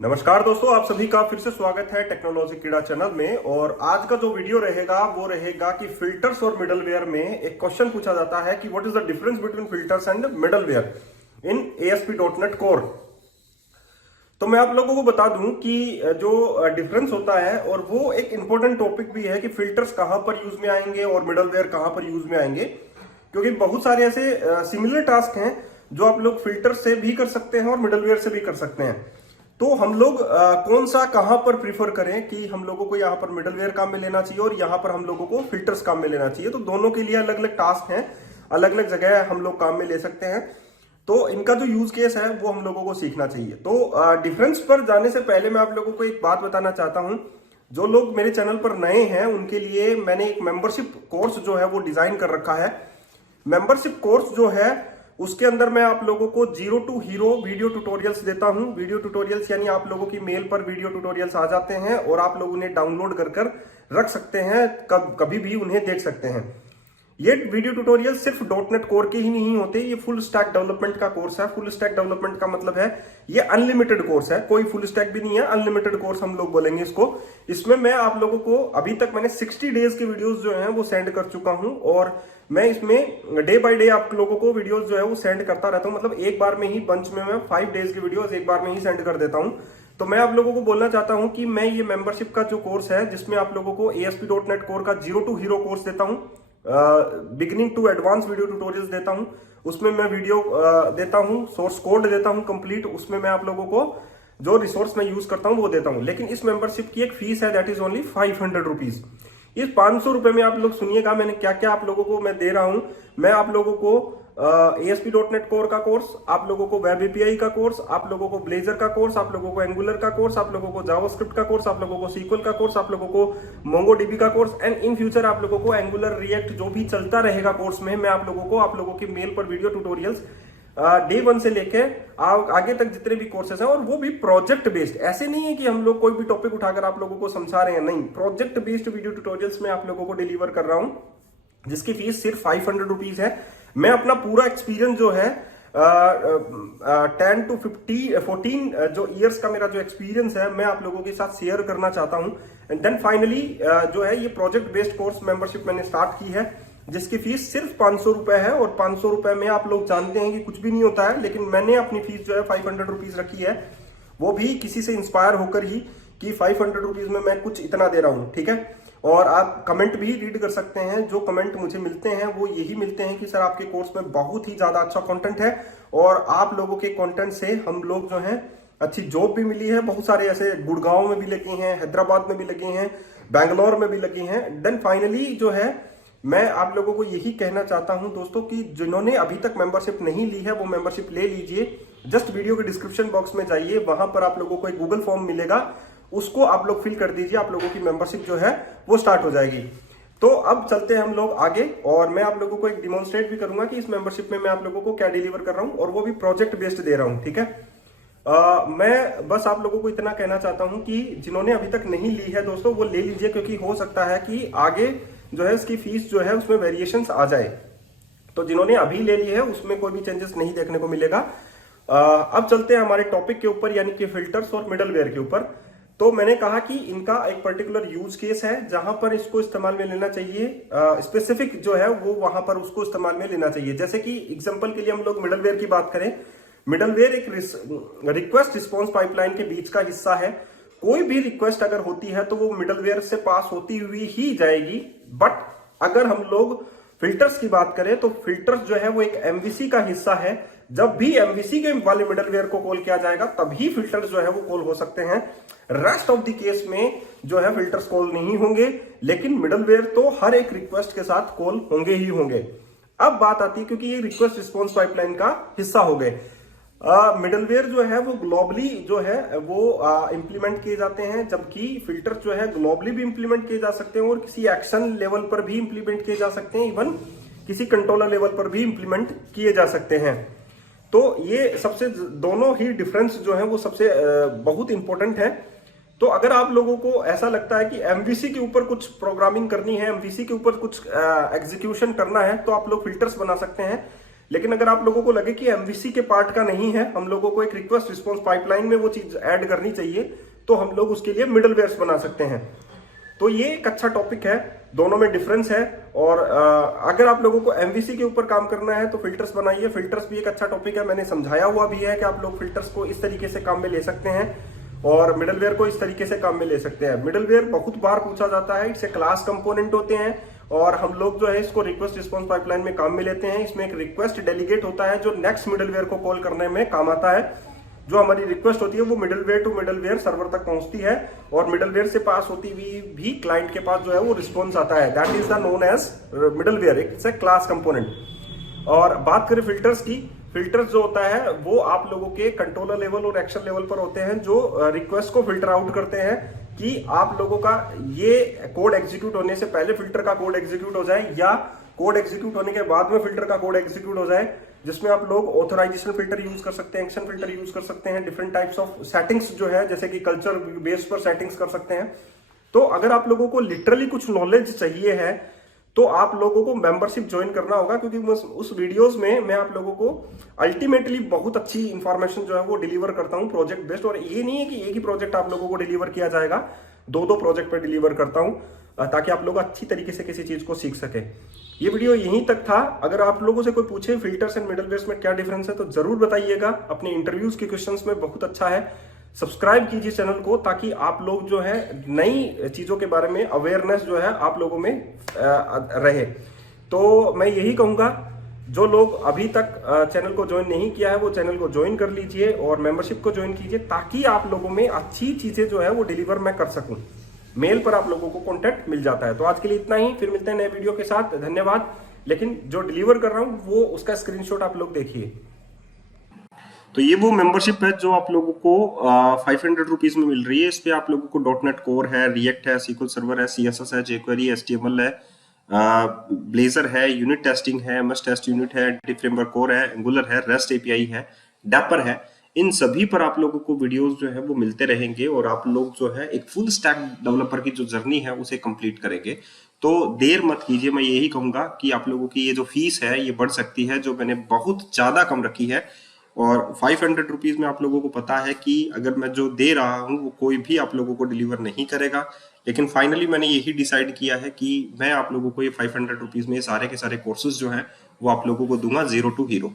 नमस्कार दोस्तों, आप सभी का फिर से स्वागत है टेक्नोलॉजी कीड़ा चैनल में। और आज का जो वीडियो रहेगा वो रहेगा कि फिल्टर्स और मिडलवेयर में एक क्वेश्चन पूछा जाता है कि what is the difference between filters and middleware in ASP.NET core. तो मैं आप लोगों को बता दूं कि जो डिफरेंस होता है और वो एक इंपॉर्टेंट टॉपिक भी है कि फिल्टर्स कहां पर यूज में आएंगे और मिडलवेयर कहां पर यूज में आएंगे, क्योंकि बहुत सारे ऐसे सिमिलर टास्क हैं जो आप लोग फिल्टर से भी कर सकते हैं और मिडलवेयर से भी कर सकते हैं। तो हम लोग कौन सा कहां पर प्रीफर करें कि हम लोगों को यहां पर मिडलवेयर काम में लेना चाहिए और यहां पर हम लोगों को फिल्टर्स काम में लेना चाहिए। तो दोनों के लिए अलग अलग टास्क हैं, अलग अलग जगह हम लोग काम में ले सकते हैं। तो इनका जो यूज केस है वो हम लोगों को सीखना चाहिए। तो डिफरेंस पर जाने से पहले मैं आप लोगों को एक बात बताना चाहता हूं। जो लोग मेरे चैनल पर नए हैं उनके लिए मैंने एक मेंबरशिप कोर्स जो है वो डिजाइन कर रखा है। मेंबरशिप कोर्स जो है उसके अंदर मैं आप लोगों को 0 to हीरो वीडियो ट्यूटोरियल्स देता हूं। वीडियो ट्यूटोरियल्स यानी आप लोगों की मेल पर वीडियो ट्यूटोरियल्स आ जाते हैं और आप लोग उन्हें डाउनलोड कर रख सकते हैं, कभी भी उन्हें देख सकते हैं। ये वीडियो ट्यूटोरियल सिर्फ .NET कोर के ही नहीं होते, ये फुल स्टैक डेवलपमेंट का कोर्स है। फुल स्टैक डेवलपमेंट का मतलब है ये अनलिमिटेड कोर्स है, कोई फुल स्टैक भी नहीं है, अनलिमिटेड कोर्स हम लोग बोलेंगे इसको। इसमें मैं आप लोगों को अभी तक मैंने 60 डेज के वीडियोस जो हैं वो सेंड कर चुका हूं और मैं इसमें डे बाय डे आप लोगों को वीडियोस जो है वो सेंड करता रहता हूं। मतलब एक बार में ही बंच में मैं 5 डेज की वीडियोस एक बार में ही सेंड कर देता हूं। तो मैं आप लोगों को बोलना चाहता हूं कि मैं ये मेंबरशिप का जो कोर्स है जिसमें आप लोगों को ASP.NET कोर का 0 to हीरो कोर्स देता हूं, beginning to advance video tutorials देता हूं। उसमें मैं वीडियो देता हूं, सोर्स कोड देता हूं कंप्लीट। उसमें मैं आप लोगों को जो रिसोर्स मैं यूज करता हूं वो देता हूं। लेकिन इस मेंबरशिप की एक फीस है, दैट इज ओनली 500 रुपीज। इस 500 रुपए में आप लोग सुनिएगा मैंने क्या क्या आप लोगों को मैं दे रहा हूं। मैं आप लोगों को ASP.NET कोर का कोर्स, आप लोगों को वेब API का कोर्स, आप लोगों को ब्लेजर का कोर्स, आप लोगों को एंगुलर का कोर्स, आप लोगों को जावास्क्रिप्ट का कोर्स, आप लोगों को SQL का कोर्स, आप लोगों को MongoDB का कोर्स एंड इन फ्यूचर आप लोगों को एंगुलर, रिएक्ट जो भी चलता रहेगा कोर्स में, मैं आप लोगों की मेल पर वीडियो ट्यूटोरियल्स डे 1 से लेके आगे तक जितने भी कोर्सेस हैं, और वो भी प्रोजेक्ट बेस्ड। ऐसे नहीं है कि हम लोग कोई भी टॉपिक उठाकर आप लोगों को समझा रहे हैं, नहीं, प्रोजेक्ट बेस्ड वीडियो ट्यूटोरियल्स में आप लोगों को डिलीवर कर रहा हूं, जिसकी फीस सिर्फ 500 रुपीज है। मैं अपना पूरा एक्सपीरियंस जो है 10 to 14 जो ईयर्स का मेरा जो एक्सपीरियंस है मैं आप लोगों के साथ शेयर करना चाहता हूं। एंड देन फाइनली जो है ये प्रोजेक्ट बेस्ड कोर्स मेंबरशिप मैंने स्टार्ट की है, जिसकी फीस सिर्फ 500 रुपए है। और 500 रुपए में आप लोग जानते हैं कि कुछ भी नहीं होता है, लेकिन मैंने अपनी फीस जो है 500 रुपीज रखी है, वो भी किसी से इंस्पायर होकर ही कि 500 रुपीज में मैं कुछ इतना दे रहा हूं, ठीक है। और आप कमेंट भी रीड कर सकते हैं। जो कमेंट मुझे मिलते हैं वो यही मिलते हैं कि सर आपके कोर्स में बहुत ही ज्यादा अच्छा कंटेंट है और आप लोगों के कंटेंट से हम लोग जो हैं अच्छी जॉब भी मिली है। बहुत सारे ऐसे गुड़गांव में भी लगे हैं, हैदराबाद में भी लगे हैं, बैंगलोर में भी लगे हैं। देन फाइनली जो है मैं आप लोगों को यही कहना चाहता हूं दोस्तों कि जिन्होंने अभी तक मेंबरशिप नहीं ली है वो मेंबरशिप ले लीजिए। जस्ट वीडियो के डिस्क्रिप्शन बॉक्स में जाइए, वहां पर आप लोगों को एक गूगल फॉर्म मिलेगा, उसको आप लोग फिल कर दीजिए, आप लोगों की मेंबरशिप जो है वो स्टार्ट हो जाएगी। तो अब चलते हैं हम लोग आगे और मैं आप लोगों को एक डिमॉन्स्ट्रेट भी करूंगा कि इस मेंबरशिप में मैं आप लोगों को क्या डिलीवर कर रहा हूं, और वो भी प्रोजेक्ट बेस्ड दे रहा हूं, ठीक है। मैं बस आप लोगों को इतना कहना चाहता हूं कि जिन्होंने अभी तक नहीं ली है दोस्तों वो ले लीजिए, क्योंकि हो सकता है कि आगे जो है इसकी फीस जो है उसमें वेरिएशंस आ जाए। तो जिन्होंने अभी ले ली है उसमें कोई भी चेंजेस नहीं देखने को मिलेगा। अब चलते हैं हमारे टॉपिक के ऊपर, यानी कि फिल्टर्स और मिडलवेयर के ऊपर। तो मैंने कहा कि इनका एक पर्टिकुलर यूज केस है जहां पर इसको इस्तेमाल में लेना चाहिए, स्पेसिफिक जो है वो वहां पर उसको इस्तेमाल में लेना चाहिए। जैसे कि एग्जांपल के लिए हम लोग मिडलवेयर की बात करें, मिडलवेयर एक रिक्वेस्ट रिस्पॉन्स पाइपलाइन के बीच का हिस्सा है। कोई भी रिक्वेस्ट अगर होती है तो वो मिडलवेयर से पास होती हुई ही जाएगी। बट अगर हम लोग फिल्टर्स की बात करें तो फिल्टर्स जो है वो एक MVC का हिस्सा है। जब भी MVC के वाले मिडलवेयर को कॉल किया जाएगा तभी फिल्टर्स जो है वो कॉल हो सकते हैं। रेस्ट ऑफ द केस में जो है फिल्टर्स कॉल नहीं होंगे, लेकिन मिडलवेयर तो हर एक रिक्वेस्ट के साथ कॉल होंगे ही होंगे। अब बात आती है, क्योंकि ये रिक्वेस्ट रिस्पॉन्स पाइपलाइन का हिस्सा हो गए, मिडलवेयर जो है वो ग्लोबली जो है वो इंप्लीमेंट किए जाते हैं, जबकि फिल्टर जो है ग्लोबली भी इंप्लीमेंट किए जा सकते हैं और किसी एक्शन लेवल पर भी इंप्लीमेंट किए जा सकते हैं, इवन किसी कंट्रोलर लेवल पर भी इंप्लीमेंट किए जा सकते हैं। तो ये सबसे दोनों ही डिफरेंस जो है वो सबसे बहुत इंपॉर्टेंट है। तो अगर आप लोगों को ऐसा लगता है कि MVC के ऊपर कुछ प्रोग्रामिंग करनी है, MVC के ऊपर कुछ एग्जीक्यूशन करना है, तो आप लोग फिल्टर्स बना सकते हैं। लेकिन अगर आप लोगों को लगे कि एमवीसी के पार्ट का नहीं है, हम लोगों को एक रिक्वेस्ट रिस्पॉन्स पाइपलाइन में वो चीज ऐड करनी चाहिए, तो हम लोग उसके लिए मिडलवेयर्स बना सकते हैं। तो ये एक अच्छा टॉपिक है, दोनों में डिफरेंस है। और अगर आप लोगों को एमवीसी के ऊपर काम करना है तो फिल्टर्स बनाइए। फिल्टर्स भी एक अच्छा टॉपिक है, मैंने समझाया हुआ भी है कि आप लोग फिल्टर्स को इस तरीके से काम में ले सकते हैं और मिडलवेयर को इस तरीके से काम में ले सकते हैं। मिडलवेयर बहुत बार पूछा जाता है, इससे क्लास कंपोनेंट होते हैं और हम लोग जो है इसको रिक्वेस्ट रिस्पॉन्स पाइपलाइन में काम में लेते हैं। इसमें एक रिक्वेस्ट डेलीगेट होता है जो नेक्स्ट मिडलवेयर को कॉल करने में काम आता है। जो हमारी रिक्वेस्ट होती है वो मिडलवेयर टू मिडलवेयर सर्वर तक पहुंचती है और मिडलवेयर से पास होती हुई भी क्लाइंट के पास जो है वो रिस्पॉन्स आता है। That is the known as middleware, it's a class component. और बात करें फिल्टर्स की, फिल्टर्स जो होता है वो आप लोगों के कंट्रोलर लेवल और एक्शन लेवल पर होते हैं, जो रिक्वेस्ट को फिल्टर आउट करते हैं कि आप लोगों का ये कोड एग्जीक्यूट होने से पहले फिल्टर का कोड एग्जीक्यूट हो जाए या कोड एग्जीक्यूट होने के बाद में फिल्टर का कोड एग्जीक्यूट हो जाए, जिसमें आप लोग ऑथराइजेशन फिल्टर यूज कर सकते हैं, एक्शन फिल्टर यूज कर सकते हैं, डिफरेंट टाइप्स ऑफ सेटिंग्स जो है जैसे कि कल्चर बेस पर सेटिंग्स कर सकते हैं। तो अगर आप लोगों को लिटरली कुछ नॉलेज चाहिए है तो आप लोगों को मेंबरशिप ज्वाइन करना होगा, क्योंकि उस वीडियोस में मैं आप लोगों को अल्टीमेटली बहुत अच्छी इंफॉर्मेशन जो है वो डिलीवर करता हूं प्रोजेक्ट बेस्ड। और ये नहीं है कि एक ही प्रोजेक्ट आप लोगों को डिलीवर किया जाएगा, दो प्रोजेक्ट पर डिलीवर करता हूं ताकि आप लोग अच्छी तरीके से किसी चीज को सीख सके। ये वीडियो यहीं तक था। अगर आप लोगों से कोई पूछे फिल्टर्स एंड मिडलवेयर्स में क्या डिफरेंस है तो जरूर बताइएगा। अपने इंटरव्यूज के क्वेश्चंस में बहुत अच्छा है। सब्सक्राइब कीजिए चैनल को ताकि आप लोग जो है नई चीजों के बारे में अवेयरनेस जो है आप लोगों में रहे। तो मैं यही कहूंगा, जो लोग अभी तक चैनल को ज्वाइन नहीं किया है वो चैनल को ज्वाइन कर लीजिए और मेंबरशिप को ज्वाइन कीजिए ताकि आप लोगों में अच्छी चीजें जो है वो डिलीवर मैं कर सकूं। मेल पर आप लोगों को कॉन्टेक्ट मिल जाता है। तो आज के लिए इतना ही, फिर मिलते हैं नए वीडियो के साथ। धन्यवाद। लेकिन जो डिलीवर कर रहा हूं वो उसका स्क्रीनशॉट आप लोग देखिए। तो ये वो मेंबरशिप है जो आप लोगों को 500 रुपीज में मिल रही है। इस पे आप लोगों को डॉटनेट कोर है, रिएक्ट है, सीक्वल सर्वर है, सीएसएस है, जेक्वेरी, एचटीएमएल है, ब्लेजर है, यूनिट टेस्टिंग है, एमएस टेस्ट यूनिट है, डी फ्रेमवर्क कोर है, एंगुलर है, रेस्ट एपीआई है, डैपर है। इन सभी पर आप लोगों को वीडियोस जो है वो मिलते रहेंगे और आप लोग जो है एक फुल स्टैक डेवलपर की जो जर्नी है उसे कंप्लीट करेंगे। तो देर मत कीजिए। मैं यही कहूंगा कि आप लोगों की ये जो फीस है ये बढ़ सकती है, जो मैंने बहुत ज्यादा कम रखी है। और 500 रुपीज में आप लोगों को पता है कि अगर मैं जो दे रहा हूँ वो कोई भी आप लोगों को डिलीवर नहीं करेगा। लेकिन फाइनली मैंने यही डिसाइड किया है कि मैं आप लोगों को ये 500 रुपीज में सारे के सारे कोर्सेज जो है वो आप लोगों को दूंगा 0 to hero।